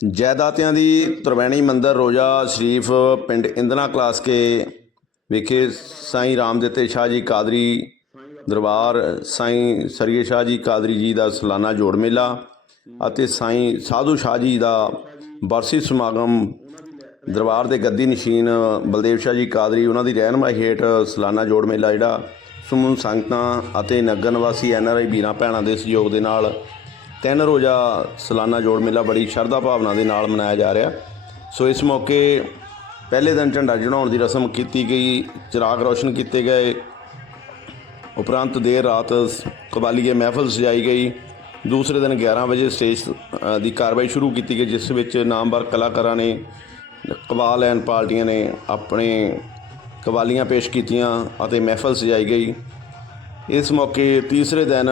ਜਾਇਦਾਦਿਆਂ ਦੀ ਤਰਵੈਣੀ ਮੰਦਰ ਰੋਜ਼ਾ ਸ਼ਰੀਫ ਪਿੰਡ ਇੰਦਨਾ ਕਲਾਸ ਕੇ ਵਿਖੇ ਸਾਈਂ ਰਾਮਦਿੱਤੇ ਸ਼ਾਹ ਜੀ ਕਾਦਰੀ ਦਰਬਾਰ, ਸਾਈਂ ਸਰੀਏ ਸ਼ਾਹ ਜੀ ਕਾਦਰੀ ਜੀ ਦਾ ਸਾਲਾਨਾ ਜੋੜ ਮੇਲਾ ਅਤੇ ਸਾਈਂ ਸਾਧੂ ਸ਼ਾਹ ਜੀ ਦਾ ਬਰਸੀ ਸਮਾਗਮ ਦਰਬਾਰ ਦੇ ਗੱਦੀ ਨਸ਼ੀਨ ਬਲਦੇਵ ਸ਼ਾਹ ਜੀ ਕਾਦਰੀ ਉਹਨਾਂ ਦੀ ਰਹਿਨਮਾਈ ਹੇਠ ਸਾਲਾਨਾ ਜੋੜ ਮੇਲਾ ਜਿਹੜਾ ਸਮੂਹ ਸੰਗਤਾਂ ਅਤੇ ਨਗਰ ਨਿਵਾਸੀ ਐਨਆਰਆਈ ਵੀਰਾਂ, ਭੈਣਾਂ ਦੇ ਸਹਿਯੋਗ ਦੇ ਨਾਲ ਤਿੰਨ ਰੋਜ਼ਾ ਸਾਲਾਨਾ ਜੋੜ ਮੇਲਾ ਬੜੀ ਸ਼ਰਧਾ ਭਾਵਨਾ ਦੇ ਨਾਲ ਮਨਾਇਆ ਜਾ ਰਿਹਾ। ਸੋ ਇਸ ਮੌਕੇ ਪਹਿਲੇ ਦਿਨ ਝੰਡਾ ਚੜਾਉਣ ਦੀ ਰਸਮ ਕੀਤੀ ਗਈ, ਚਿਰਾਗ ਰੌਸ਼ਨ ਕੀਤੇ ਗਏ। ਉਪਰੰਤ ਦੇਰ ਰਾਤ ਕਬਾਲੀਏ ਮਹਿਫਲ ਸਜਾਈ ਗਈ। ਦੂਸਰੇ ਦਿਨ 11 ਵਜੇ ਸਟੇਜ ਦੀ ਕਾਰਵਾਈ ਸ਼ੁਰੂ ਕੀਤੀ ਗਈ, ਜਿਸ ਵਿੱਚ ਨਾਮਵਰ ਕਲਾਕਾਰਾਂ ਨੇ, ਕਬਾਲ ਐਨ ਪਾਰਟੀਆਂ ਨੇ ਆਪਣੇ ਕਵਾਲੀਆਂ ਪੇਸ਼ ਕੀਤੀਆਂ ਅਤੇ ਮਹਿਫਲ ਸਜਾਈ ਗਈ। ਇਸ ਮੌਕੇ ਤੀਸਰੇ ਦਿਨ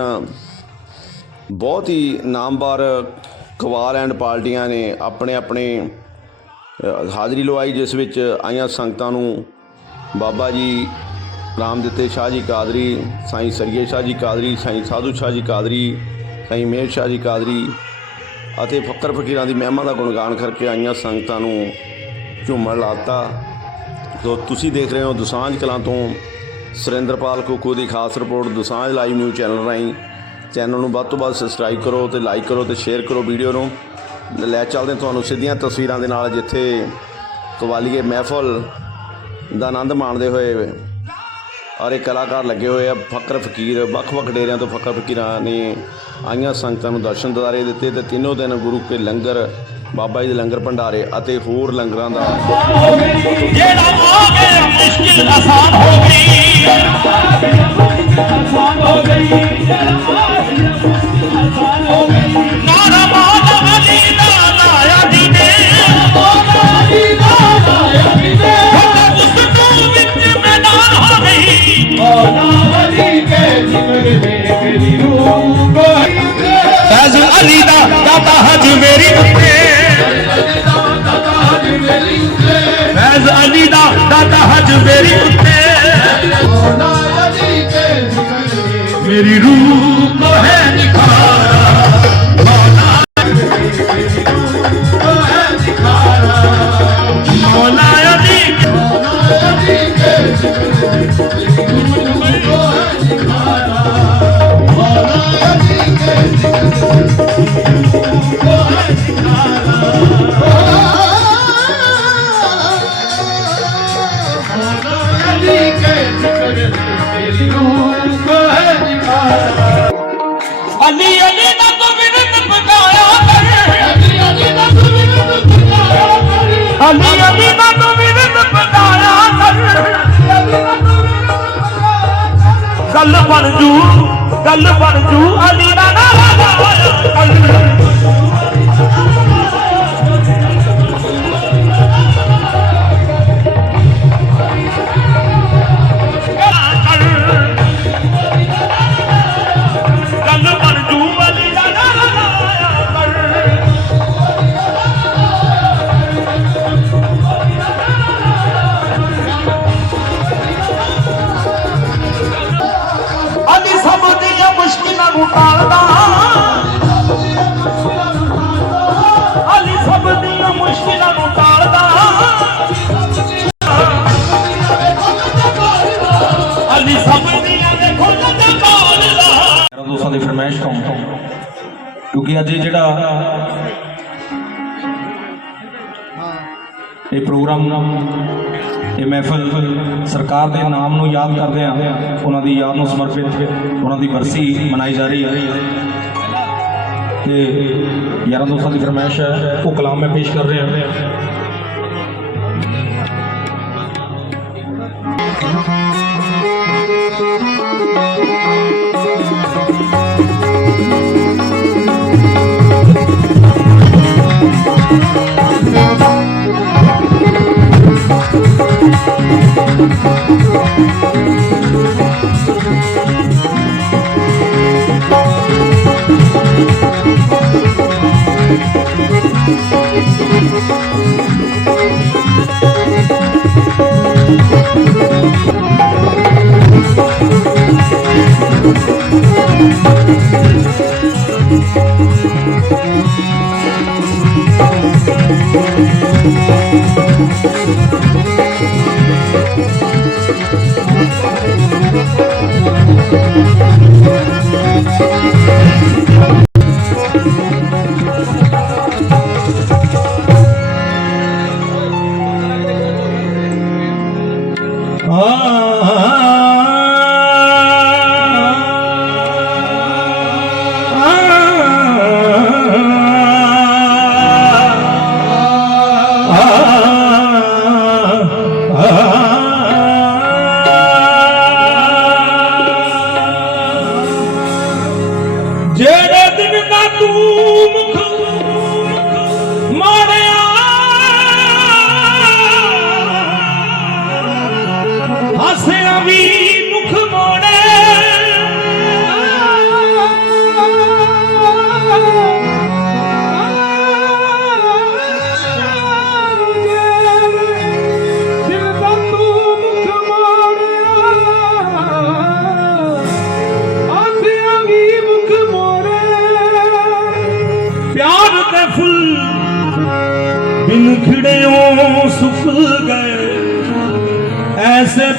ਬਹੁਤ ਹੀ ਨਾਮਵਾਰ ਕਵਾਲ ਐਂਡ ਪਾਰਟੀਆਂ ਨੇ ਆਪਣੇ ਆਪਣੇ ਹਾਜ਼ਰੀ ਲਵਾਈ, ਜਿਸ ਵਿੱਚ ਆਈਆਂ ਸੰਗਤਾਂ ਨੂੰ ਬਾਬਾ ਜੀ ਰਾਮਦਿੱਤੇ ਸ਼ਾਹ ਜੀ ਕਾਦਰੀ, ਸਾਈਂ ਸਰੀਏ ਸ਼ਾਹ ਜੀ ਕਾਦਰੀ, ਸਾਈਂ ਸਾਧੂ ਸ਼ਾਹ ਜੀ ਕਾਦਰੀ, ਸਾਈਂ ਮੇਰ ਸ਼ਾਹ ਜੀ ਕਾਦਰੀ ਅਤੇ ਫਕਰ ਫਕੀਰਾਂ ਦੀ ਮਹਿਮਾ ਦਾ ਗੁਣਗਾਨ ਕਰਕੇ ਆਈਆਂ ਸੰਗਤਾਂ ਨੂੰ ਝੂਮਣ ਲਾਤਾ। ਸੋ ਤੁਸੀਂ ਦੇਖ ਰਹੇ ਹੋ ਦੁਸਾਂਝ ਕਲਾਂ ਤੋਂ ਸੁਰਿੰਦਰਪਾਲ ਕੋਕੋ ਦੀ ਖਾਸ report, Dosanjh live news channel ਰਾਹੀਂ। ਚੈਨਲ ਨੂੰ ਵੱਧ ਤੋਂ ਵੱਧ ਸਬਸਕ੍ਰਾਈਬ ਕਰੋ ਤੇ ਲਾਈਕ ਕਰੋ ਤੇ ਸ਼ੇਅਰ ਕਰੋ ਵੀਡੀਓ ਨੂੰ। ਲੈ ਚੱਲਦੇ ਹਾਂ ਤੁਹਾਨੂੰ ਸਿੱਧੀਆਂ ਤਸਵੀਰਾਂ ਦੇ ਨਾਲ ਜਿੱਥੇ ਕਵਾਲੀਏ ਮਹਿਫਲ ਦਾ ਆਨੰਦ ਮਾਣਦੇ ਹੋਏ ਔਰ ਇਹ ਕਲਾਕਾਰ ਲੱਗੇ ਹੋਏ ਆ। ਫਕਰ ਫਕੀਰ ਵੱਖ-ਵੱਖ ਡੇਰਿਆਂ ਤੋਂ ਫਕਰ ਫਕੀਰਾਂ ਨੇ ਆਈਆਂ ਸੰਗਤਾਂ ਨੂੰ ਦਰਸ਼ਨ ਦਿਦਾਰੇ ਦਿੱਤੇ ਤੇ ਤਿੰਨੋਂ ਦਿਨ ਗੁਰੂ ਕੇ ਲੰਗਰ, ਬਾਬਾ ਜੀ ਦੇ ਲੰਗਰ ਭੰਡਾਰੇ ਅਤੇ ਹੋਰ ਲੰਗਰਾਂ ਦਾ ਜਿਹੜਾ ਆ ਗਿਆ ਮੁਸ਼ਕਿਲ ਆਸਾਨ ਹੋ ਗਈ ਆਸਾਨ ਅਲੀ ਦਾ ਦਾਤਾ ਹਜ ਮੇਰੀ ਉੱਤੇ। ਫੈਜ਼ ਅਲੀ ਦਾ ਦਾਤਾ ਹਜ ਮੇਰੀ ਉੱਤੇ। ਮੇਰੀ ਰੂਹ ਕੋ ਅਲੀ ਅਲੀ ਦਾ ਤੂੰ ਵਿਰਤ ਪਕਾਇਆ ਕਰ। ਗੱਲ ਬਣ ਜੂ, ਗੱਲ ਬਣ ਜੂ ਅਲੀ ਦਾ ਨਾਰਾ ਲਾਇਆ ਗੱਲ ਅਲੀ ਸਭ ਦੀਆਂ ਦੇ ਖੁੱਲ ਤੇ ਬੋਲਦਾ ਯਾਰਾਂ ਦੋਸਤਾਂ ਦੀ ਫਰਮਾਇਸ਼ ਤੋਂ, ਕਿਉਂਕਿ ਅੱਜ ਇਹ ਜਿਹੜਾ ਇਹ ਪ੍ਰੋਗਰਾਮ, ਇਹ ਮਹਿਫਲ ਸਰਕਾਰ ਦੇ ਨਾਮ ਨੂੰ ਯਾਦ ਕਰਦੇ ਆ, ਉਹਨਾਂ ਦੀ ਯਾਦ ਨੂੰ ਸਮਰਪਿਤ, ਉਹਨਾਂ ਦੀ ਬਰਸੀ ਮਨਾਈ ਜਾ ਰਹੀ ਹੈ ਤੇ ਯਾਰਾਂ ਦੋਸਤਾਂ ਦੀ ਫਰਮਾਇਸ਼ ਹੈ, ਉਹ ਕਲਾਮ ਮੈਂ ਪੇਸ਼ ਕਰ ਰਿਹਾ।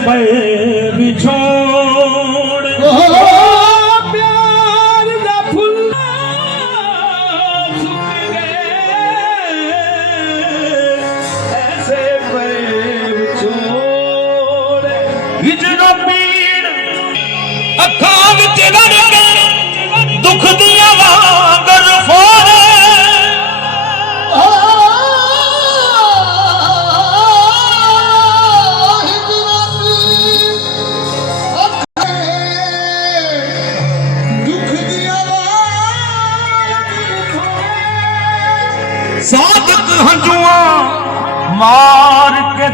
पे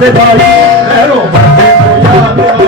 de Bahia, era uma vergonha.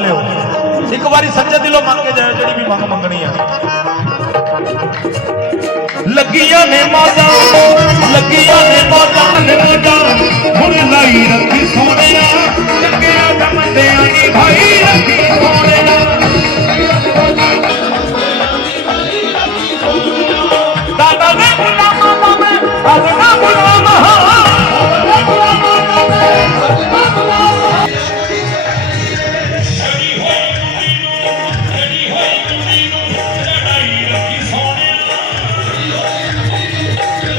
ਲਿਓ। ਇੱਕ ਵਾਰੀ ਸੱਚੇ ਦਿਲੋਂ ਮੰਗ ਕੇ ਜਾਇਓ, ਜਿਹੜੀ ਵੀ ਮੰਗ ਮੰਗਣੀ ਆ। ਲੱਗੀਆਂ ਨੇ ਮੌਜਾਂ ਲੱਗੀਆਂ ਨੇ ਮੌਜਾਂ ਨੇ ਮੌਜਾਂ ਹੁਣ ਲਾਈ ਰੱਖੀ